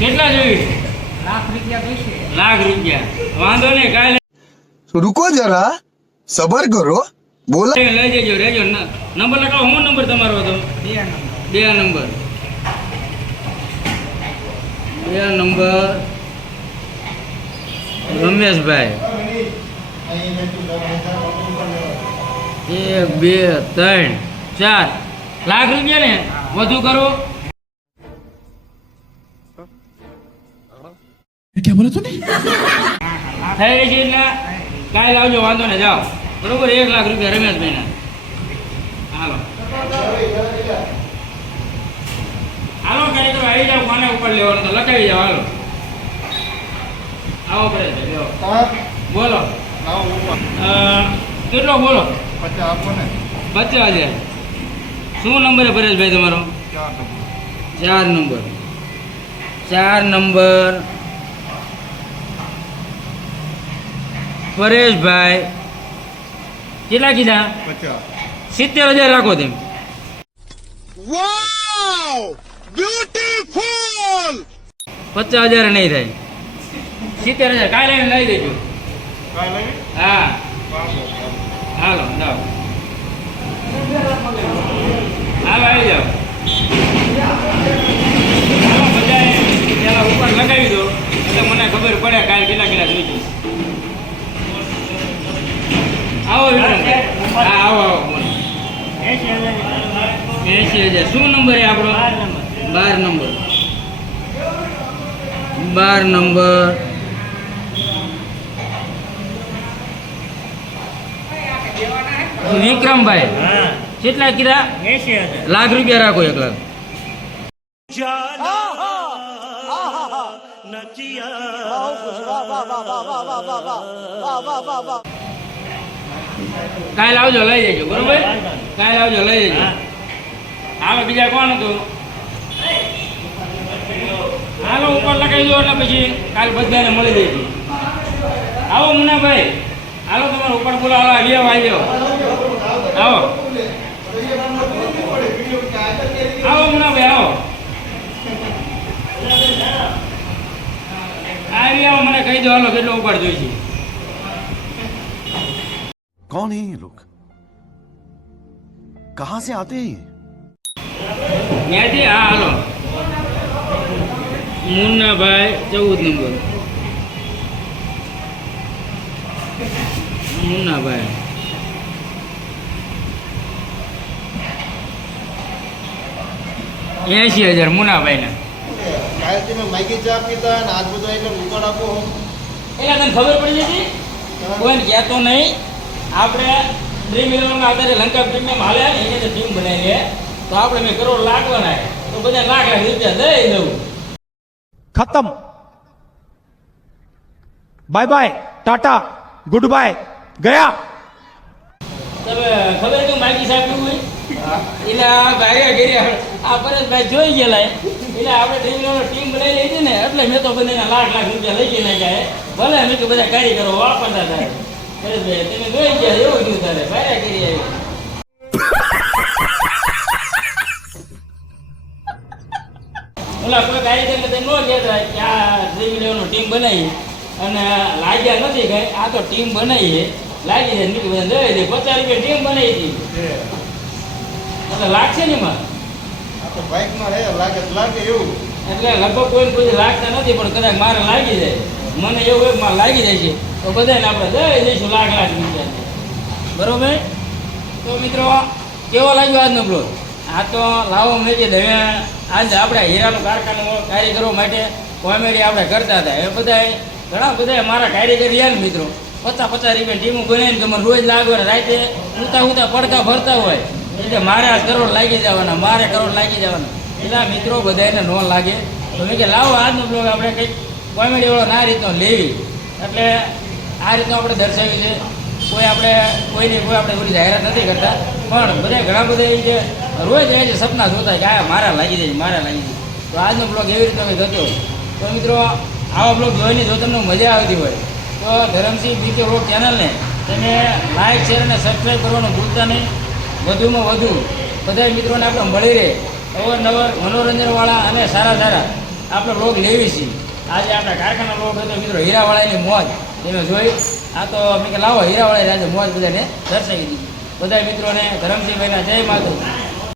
કેટલા જોયું? લાખ રૂપિયા વાંધો નહીં, કાલે रुको जरा सबर करो बोला લઈ જજો. રેજો નંબર લખાવો. શું નંબર તમારો હતો? 2 નંબર. 2 નંબર રમેશભાઈ. 1 2 3 4 લાખ રૂપિયા ને વધુ કરો. क्या बोला तूने? થઈ રહી છે એટલે કાલે આવજો, વાંધો ને, જાઓ. બરોબર, 1 લાખ રૂપિયા રમેશભાઈ ના. હાલો હાલો, કઈ કરો, આવી જાઓ. કોને ઉપર લેવાનું તો લખાવી જાઓ. હાલો આવો પરેશભાઈ, લ્યો. બોલો કેટલો બોલો? 50,000. શું નંબર છે પરેશભાઈ તમારો? 4 નંબર. 4 નંબર પરેશભાઈ. કેટલા કીધા? 70,000 રાખો તેમ. 50,000 નહીં થાય. 70,000 કાલે લઈ દેજો. હા હાલો જાઓ. હાલો આવી જાઓ. હાલો બધાએ પેલા ઉપર લગાવી દો એટલે મને ખબર પડે કાલે કેટલા કેટલા જોઈશું. આવો વિક્રમભાઈ. હા આવો આવો. 80,000. શું નંબર છે આપણો? 12 નંબર. 12 નંબર વિક્રમભાઈ. કેટલા કીધા? 80,000. લાખ રૂપિયા રાખો. 1 લાખ. કાલે આવજો, લઈ જજો. બરોબર, કાલે આવજો, લઈ જજો. હાલો બીજા કોણ હતું? હાલો ઉપર લગાવી દો એટલે પછી કાલે બધાને મળી જઈશું. આવો મુન્નાભાઈ. હાલો તમારે ઉપર બોલો. હાલો આવી જાઓ. આવો આવો મુન્નાભાઈ આવો. આવી આવો, મને કહી દો હાલો કેટલો ઉપાડ જોઈશે. कौन है ये लोग? कहां से आते हैं? ત્યાંથી હા હાલો. મુન્નાભાઈ 14 નંબર. મુન્નાભાઈ 80,000 મુન્નાભાઈ ના. એટલે તને ખબર પડી જતી, કોઈને કહેતો નહીં. આપણે ડ્રીમ ઇલેવનના આધારે લંકા પ્રીમિયમ હાલે ને એને જે ટીમ બનાવી છે તો આપણે મેં કરોડ લાગવાના તો બધા લાખ લાખ રૂપિયા દઈ દઉં. खत्म bye bye tata good bye गया તમે ખબર કે માગી સાહેબ હોય એટલે આ ભાગ્યા કર્યા આ પરેશભાઈ જોઈ ગયેલા એટલે આપણે ડ્રીમ ઇલેવન ટીમ બનાવી લીધી ને એટલે મેં તો બધાના લાખ લાખ રૂપિયા લઈ ગઈ જાય. ભલે મેં તો બધા કારીગરો વાપરતા થાય. પરેશભાઈ તમે જોઈ ગયા એવું થયું તારે ભાગ્યા કરી આવ્યું. ઓલા કોઈ કારીગરને ન કહેતા કે આ ડ્રીમ ઇલેવનનો ટીમ બનાવી અને લાગ્યા નથી કઈ, આ તો ટીમ બનાવી છે લાગી જાય નીકળી બધા દઈ દે. 50 રૂપિયા ટીમ બનાવી હતી એટલે લાગશે ને એમાં એટલે લગભગ કોઈને કોઈ લાગતા નથી પણ કદાચ મારે લાગી જાય. મને એવું હોય મારે લાગી જાય છે તો બધાને આપણે દઈ દઈશું લાખ લાખ રૂપિયા. બરોબર. તો મિત્રો કેવો લાગ્યો આજનો બ્લોગ? આ તો લાવો મેળવી દે. આજે આપણે હીરાનું કારખાનું કારીગરો માટે કોમેડી આપણે કરતા હતા. એ બધા ઘણા બધા મારા કારીગર રહ્યા ને મિત્રો 50 રૂપિયા ટીમો બનાવીને મને રોજ લાગવા રાતે ઉતા પડકા ભરતા હોય એટલે મારે આ કરોડ લાગી જવાના, મારે કરોડ લાગી જવાના. એટલે મિત્રો બધાને ન લાગે તો મેં કે લાવો આજનો બ્લોગ આપણે કંઈક કોમેડીવાળો ના રીતનો લેવી એટલે આ રીતનો આપણે દર્શાવી છે. કોઈ આપણે કોઈની કોઈ આપણે બધી જાહેરાત નથી કરતા પણ બધા ઘણા બધા જે રોજ એ સપના જોતા કે આ મારા લાગી જાય મારા લાગી જાય. તો આજનો બ્લોગ એવી રીતે કંઈક હતો. તો મિત્રો આવા બ્લોગ જોઈને જો તમને મજા આવતી હોય તો ધરમસિંહ બીકે બ્લોગ ચેનલને તમે લાઈક શેર અને સબસ્ક્રાઈબ કરવાનું ભૂલતા નહીં. વધુમાં વધુ બધા મિત્રોને આપણે મળી રહે અવારનવાર મનોરંજનવાળા અને સારા આપણે લોક લેવી છીએ. આજે આપણા કારખાના લોક હતો મિત્રો હીરાવાળાની મોજ એનો જોઈ. આ તો મેં કે લાવો હીરાવાળાની આજે મોજ બધાને દર્શાવી દીધી. બધા મિત્રોને ધરમસિંહભાઈના જય માતા.